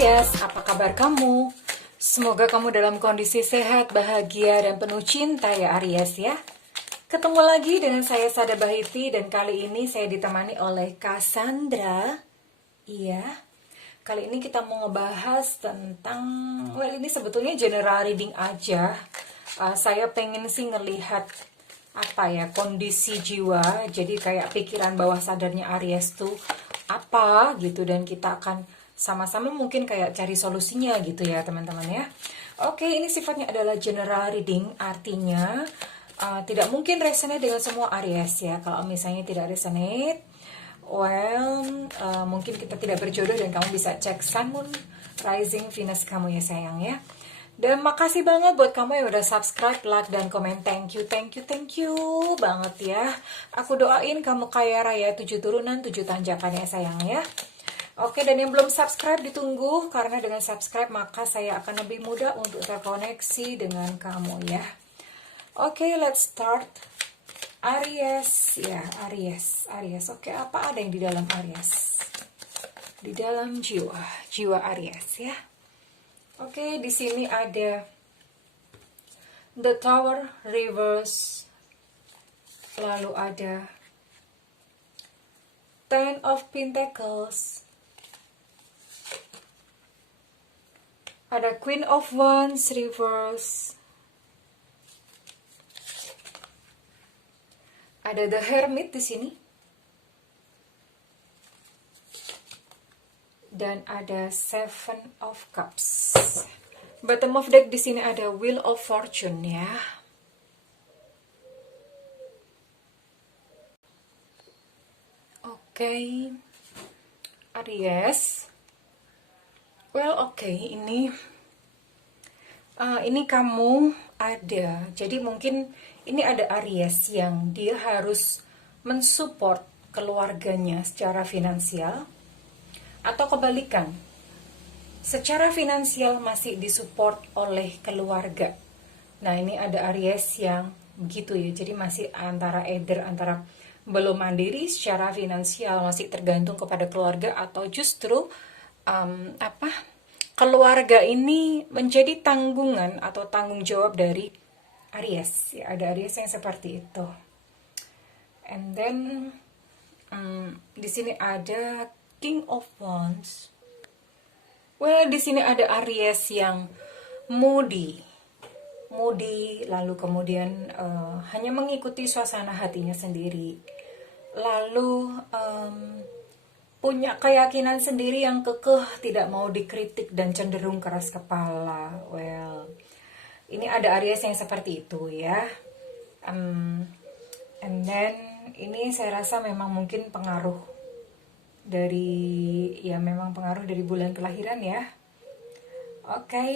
Aries, apa kabar kamu? Semoga kamu dalam kondisi sehat, bahagia, dan penuh cinta ya Aries ya. Ketemu lagi dengan saya Sada Bahiti dan kali ini saya ditemani oleh Cassandra. Iya, kali ini kita mau ngebahas tentang, ini sebetulnya general reading aja. Saya pengen sih ngelihat kondisi jiwa, jadi kayak pikiran bawah sadarnya Aries tuh apa gitu, dan kita akan sama-sama mungkin kayak cari solusinya gitu ya teman-teman ya. Oke, ini sifatnya adalah general reading, artinya tidak mungkin resonate dengan semua Aries ya. Kalau misalnya tidak resonate, mungkin kita tidak berjodoh dan kamu bisa cek Sun, Moon, Rising, Venus kamu ya sayang ya. Dan makasih banget buat kamu yang udah subscribe, like, dan komen. Thank you banget ya. Aku doain kamu kaya raya 7 turunan 7 tanjakan ya sayang ya. Oke, dan yang belum subscribe ditunggu, karena dengan subscribe maka saya akan lebih mudah untuk terkoneksi dengan kamu ya. Oke, let's start. Aries ya, Aries. Oke, apa ada yang di dalam Aries? Di dalam jiwa Aries ya. Oke, di sini ada The Tower reverse, lalu ada Ten of Pentacles, ada Queen of Wands reverse, ada The Hermit di sini, dan ada Seven of Cups. Bottom of deck di sini ada Wheel of Fortune ya. Oke, Aries. Ini kamu ada. Jadi mungkin ini ada Aries yang dia harus mensupport keluarganya secara finansial, atau kebalikan, secara finansial masih disupport oleh keluarga. Nah, ini ada Aries yang begitu ya. Jadi masih antara belum mandiri secara finansial, masih tergantung kepada keluarga, atau justru keluarga ini menjadi tanggungan atau tanggung jawab dari Aries. Ya, ada Aries yang seperti itu. And then di sini ada King of Wands. Di sini ada Aries yang moody, lalu kemudian hanya mengikuti suasana hatinya sendiri, lalu punya keyakinan sendiri yang kekeh, tidak mau dikritik dan cenderung keras kepala. Ini ada Aries yang seperti itu ya. And then ini saya rasa memang mungkin pengaruh dari bulan kelahiran ya. Oke.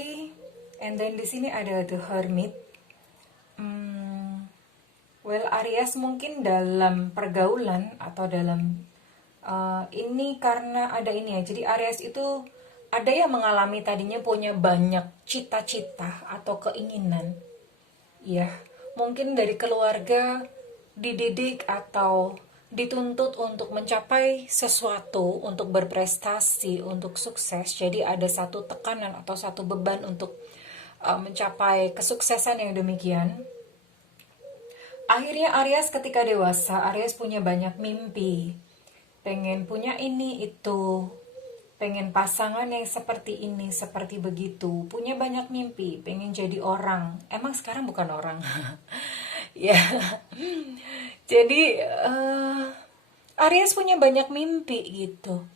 And then di sini ada The Hermit. Aries mungkin dalam pergaulan atau dalam ini karena ada ini ya. Jadi Aries itu ada yang mengalami tadinya punya banyak cita-cita atau keinginan. Ya, mungkin dari keluarga dididik atau dituntut untuk mencapai sesuatu, untuk berprestasi, untuk sukses. Jadi ada satu tekanan atau satu beban untuk mencapai kesuksesan yang demikian. Akhirnya Aries ketika dewasa, Aries punya banyak mimpi. Pengen punya ini, itu. Pengen pasangan yang seperti ini, seperti begitu. Punya banyak mimpi, pengen jadi orang. Emang sekarang bukan orang. Ya. Jadi Aries punya banyak mimpi gitu.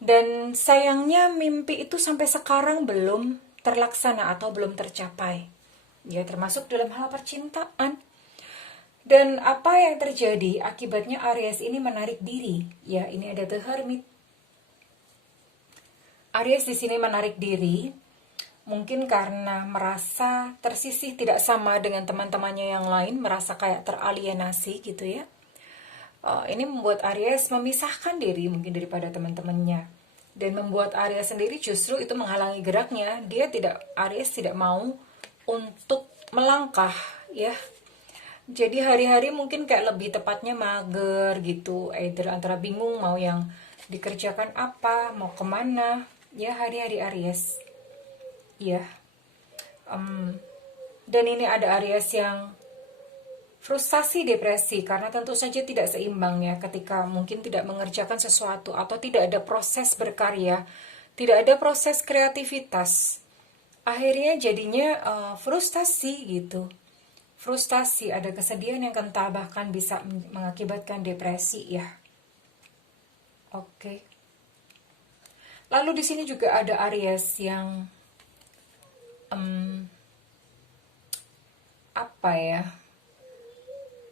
Dan sayangnya mimpi itu sampai sekarang belum terlaksana atau belum tercapai. Ya, termasuk dalam hal percintaan. Dan apa yang terjadi akibatnya Aries ini menarik diri. Ya, ini ada The Hermit. Aries di sini menarik diri. Mungkin karena merasa tersisih, tidak sama dengan teman-temannya yang lain, merasa kayak teralienasi gitu ya. Ini membuat Aries memisahkan diri mungkin daripada teman-temannya. Dan membuat Aries sendiri justru itu menghalangi geraknya. Aries tidak mau untuk melangkah ya. Jadi hari-hari mungkin kayak lebih tepatnya mager gitu. Either antara bingung mau yang dikerjakan apa, mau kemana. Ya, hari-hari Aries. Ya. Dan ini ada Aries yang frustasi, depresi, karena tentu saja tidak seimbang ya, ketika mungkin tidak mengerjakan sesuatu atau tidak ada proses berkarya, tidak ada proses kreativitas. Akhirnya jadinya frustasi gitu. Frustasi, ada kesedihan yang kental, bahkan bisa mengakibatkan depresi ya. Oke. Lalu di sini juga ada Aries yang apa ya?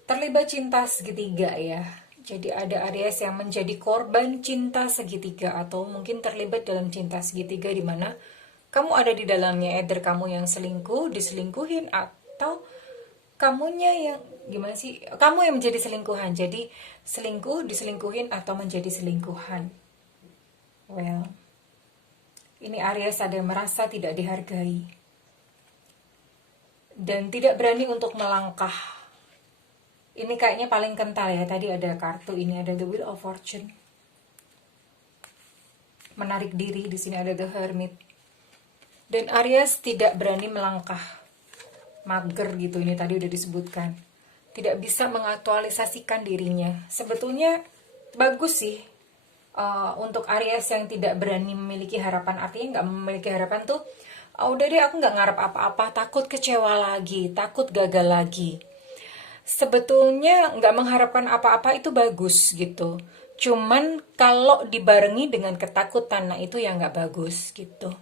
Terlibat cinta segitiga ya. Jadi ada Aries yang menjadi korban cinta segitiga, atau mungkin terlibat dalam cinta segitiga di mana kamu ada di dalamnya, either kamu yang selingkuh, diselingkuhin, atau kamunya yang gimana sih? Kamu yang menjadi selingkuhan. Jadi selingkuh, diselingkuhin, atau menjadi selingkuhan. Well, ini Aries ada yang merasa tidak dihargai dan tidak berani untuk melangkah. Ini kayaknya paling kental ya. Tadi ada kartu ini, ada The Wheel of Fortune. Menarik diri, di sini ada The Hermit. Dan Aries tidak berani melangkah. Mager gitu, ini tadi udah disebutkan. Tidak bisa mengaktualisasikan dirinya. Sebetulnya bagus sih untuk Aries yang tidak berani memiliki harapan. Artinya nggak memiliki harapan tuh, udah deh aku nggak ngarep apa-apa, takut kecewa lagi, takut gagal lagi. Sebetulnya nggak mengharapkan apa-apa itu bagus gitu. Cuman kalau dibarengi dengan ketakutan, nah itu yang nggak bagus gitu.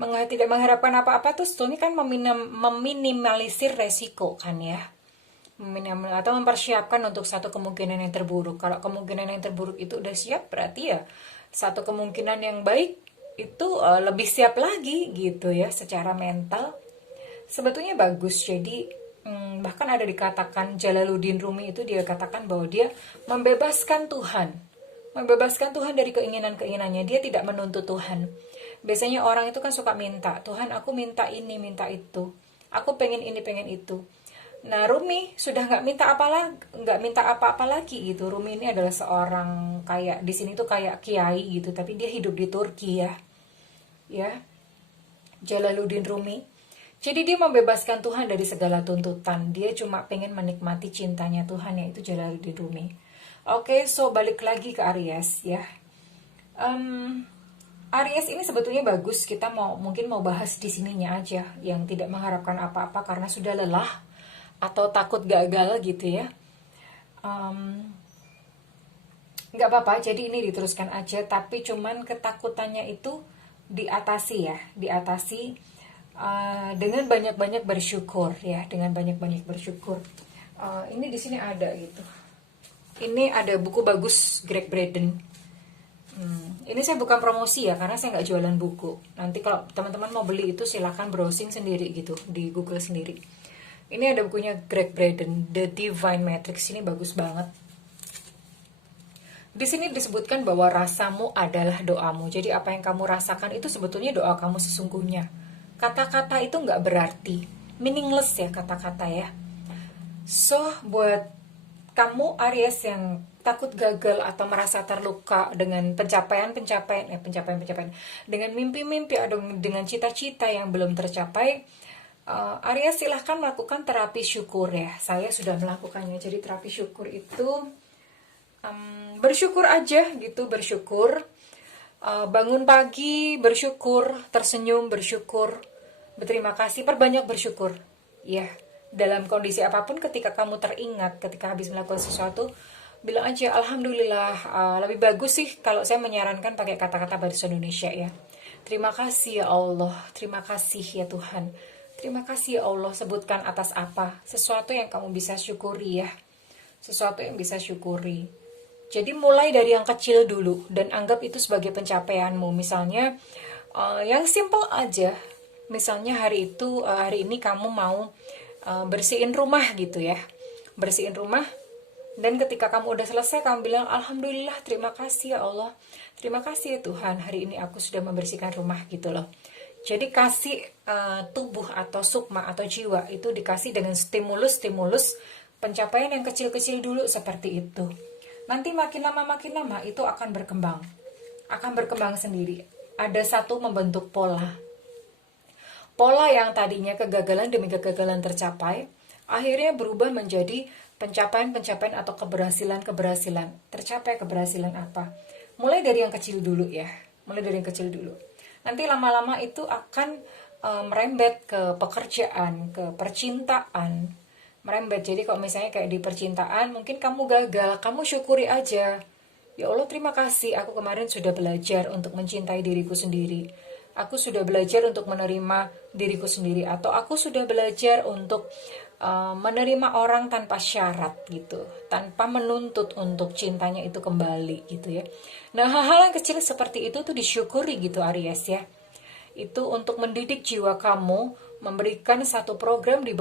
Tidak mengharapkan apa-apa tuh sebetulnya kan meminimalisir resiko kan ya. Atau mempersiapkan untuk satu kemungkinan yang terburuk. Kalau kemungkinan yang terburuk itu udah siap, berarti ya satu kemungkinan yang baik itu lebih siap lagi gitu ya, secara mental. Sebetulnya bagus. Jadi bahkan ada dikatakan, Jalaluddin Rumi itu dia katakan bahwa dia membebaskan Tuhan dari keinginan-keinginannya. Dia tidak menuntut Tuhan. Biasanya orang itu kan suka minta, Tuhan aku minta ini, minta itu, aku pengen ini, pengen itu. Nah, Rumi sudah nggak minta apa-apa lagi gitu. Rumi ini adalah seorang kayak di sini tuh kayak kiai gitu, tapi dia hidup di Turki ya, Jalaluddin Rumi. Jadi dia membebaskan Tuhan dari segala tuntutan. Dia cuma pengen menikmati cintanya Tuhan, yaitu Jalaluddin Rumi. Oke, so balik lagi ke Aries ya. Aries ini sebetulnya bagus. Kita mungkin mau bahas di sininya aja, yang tidak mengharapkan apa-apa karena sudah lelah atau takut gagal gitu ya. Nggak apa-apa, jadi ini diteruskan aja. Tapi cuman ketakutannya itu diatasi ya, dengan banyak-banyak bersyukur ya, dengan banyak-banyak bersyukur. Ini di sini ada gitu. Ini ada buku bagus Greg Braden. Ini saya bukan promosi ya, karena saya nggak jualan buku. Nanti kalau teman-teman mau beli itu silahkan browsing sendiri gitu di Google sendiri. Ini ada bukunya Greg Braden, The Divine Matrix. Ini bagus banget. Di sini disebutkan bahwa rasamu adalah doamu. Jadi apa yang kamu rasakan itu sebetulnya doa kamu sesungguhnya. Kata-kata itu nggak berarti, meaningless ya kata-kata ya. So buat kamu Aries yang takut gagal atau merasa terluka dengan pencapaian, dengan mimpi-mimpi atau dengan cita-cita yang belum tercapai, Aries silahkan melakukan terapi syukur ya. Saya sudah melakukannya. Jadi terapi syukur itu bersyukur aja gitu, bersyukur. Bangun pagi bersyukur, tersenyum bersyukur, berterima kasih, perbanyak bersyukur ya. Dalam kondisi apapun, ketika kamu teringat, ketika habis melakukan sesuatu, bilang aja alhamdulillah. Lebih bagus sih kalau saya menyarankan pakai kata-kata bahasa Indonesia ya. Terima kasih ya Allah, terima kasih ya Tuhan, terima kasih ya Allah. Sebutkan atas apa, sesuatu yang kamu bisa syukuri ya, sesuatu yang bisa syukuri. Jadi mulai dari yang kecil dulu dan anggap itu sebagai pencapaianmu. Misalnya yang simple aja. Misalnya hari ini kamu mau bersihin rumah gitu ya. Bersihin rumah, dan ketika kamu udah selesai kamu bilang alhamdulillah, terima kasih ya Allah, terima kasih ya Tuhan, hari ini aku sudah membersihkan rumah gitu loh. Jadi kasih tubuh atau sukma atau jiwa itu dikasih dengan stimulus pencapaian yang kecil-kecil dulu seperti itu. Nanti makin lama itu akan berkembang sendiri. ada satu membentuk pola. Pola yang tadinya kegagalan demi kegagalan tercapai, akhirnya berubah menjadi pencapaian-pencapaian atau keberhasilan-keberhasilan. Tercapai keberhasilan apa? Mulai dari yang kecil dulu ya. Mulai dari yang kecil dulu. Nanti lama-lama itu akan merembet ke pekerjaan, ke percintaan. Merembet. Jadi kalau misalnya kayak di percintaan, mungkin kamu gagal, kamu syukuri aja. Ya Allah, terima kasih, aku kemarin sudah belajar untuk mencintai diriku sendiri. Aku sudah belajar untuk menerima diriku sendiri. Atau aku sudah belajar untuk menerima orang tanpa syarat gitu, tanpa menuntut untuk cintanya itu kembali gitu ya. Nah, hal-hal yang kecil seperti itu tuh disyukuri gitu Aries ya. Itu untuk mendidik jiwa kamu, memberikan satu program di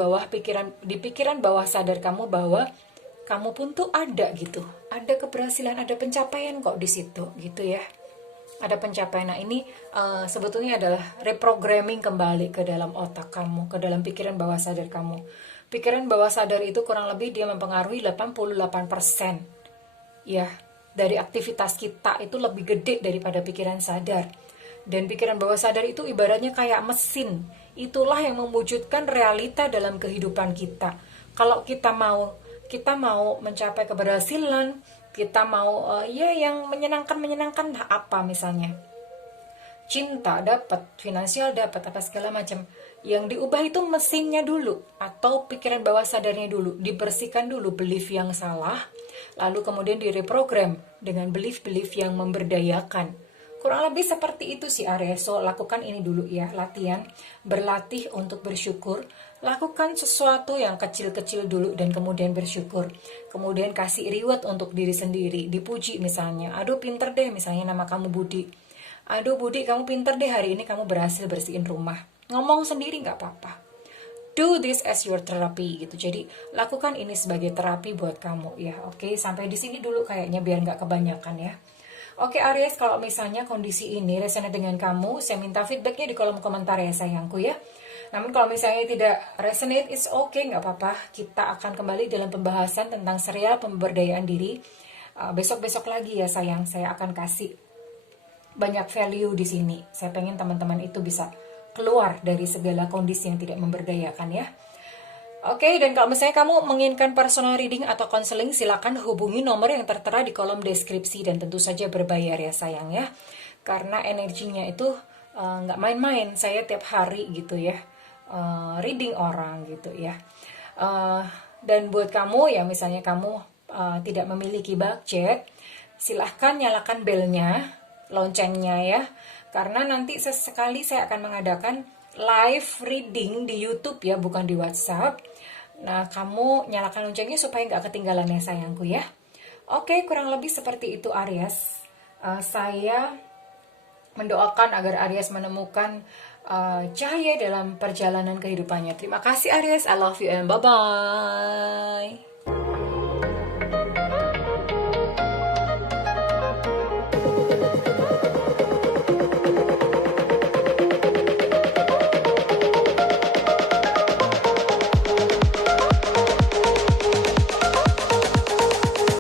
pikiran bawah sadar kamu bahwa kamu pun tuh ada gitu. Ada keberhasilan, ada pencapaian kok di situ gitu ya. Ada pencapaian. Nah, ini sebetulnya adalah reprogramming kembali ke dalam otak kamu, ke dalam pikiran bawah sadar kamu. Pikiran bawah sadar itu kurang lebih dia mempengaruhi 88%. Ya, dari aktivitas kita itu lebih gede daripada pikiran sadar. Dan pikiran bawah sadar itu ibaratnya kayak mesin. Itulah yang mewujudkan realita dalam kehidupan kita. Kalau kita mau mencapai keberhasilan, kita mau yang menyenangkan apa misalnya, cinta dapat, finansial dapat, apa segala macam. Yang diubah itu mesinnya dulu atau pikiran bawah sadarnya dulu, dibersihkan dulu belief yang salah, lalu kemudian direprogram dengan belief-belief yang memberdayakan. Kurang lebih seperti itu sih Aries. So, lakukan ini dulu ya, latihan, berlatih untuk bersyukur. Lakukan sesuatu yang kecil-kecil dulu dan kemudian bersyukur. Kemudian kasih reward untuk diri sendiri, dipuji misalnya. Aduh pinter deh, misalnya nama kamu Budi. Aduh Budi, kamu pinter deh, hari ini kamu berhasil bersihin rumah. Ngomong sendiri nggak apa-apa. Do this as your therapy gitu. Jadi lakukan ini sebagai terapi buat kamu ya. Oke, sampai di sini dulu kayaknya biar nggak kebanyakan ya. Oke Aries, kalau misalnya kondisi ini resonate dengan kamu, saya minta feedbacknya di kolom komentar ya sayangku ya. Namun kalau misalnya tidak resonate, it's okay, nggak apa-apa. Kita akan kembali dalam pembahasan tentang serial pemberdayaan diri. Besok-besok lagi ya sayang, saya akan kasih banyak value di sini. Saya pengen teman-teman itu bisa keluar dari segala kondisi yang tidak memberdayakan ya. Oke, dan kalau misalnya kamu menginginkan personal reading atau counseling, silakan hubungi nomor yang tertera di kolom deskripsi dan tentu saja berbayar ya sayang ya. Karena energinya itu nggak main-main, saya tiap hari gitu ya, reading orang gitu ya. Dan buat kamu yang misalnya kamu tidak memiliki budget, silahkan nyalakan belnya, loncengnya ya. Karena nanti sesekali saya akan mengadakan live reading di YouTube ya, bukan di WhatsApp. Nah, kamu nyalakan loncengnya supaya nggak ketinggalan ya sayangku ya. Oke, kurang lebih seperti itu Aries. Saya mendoakan agar Aries menemukan cahaya dalam perjalanan kehidupannya. Terima kasih Aries, I love you and bye-bye.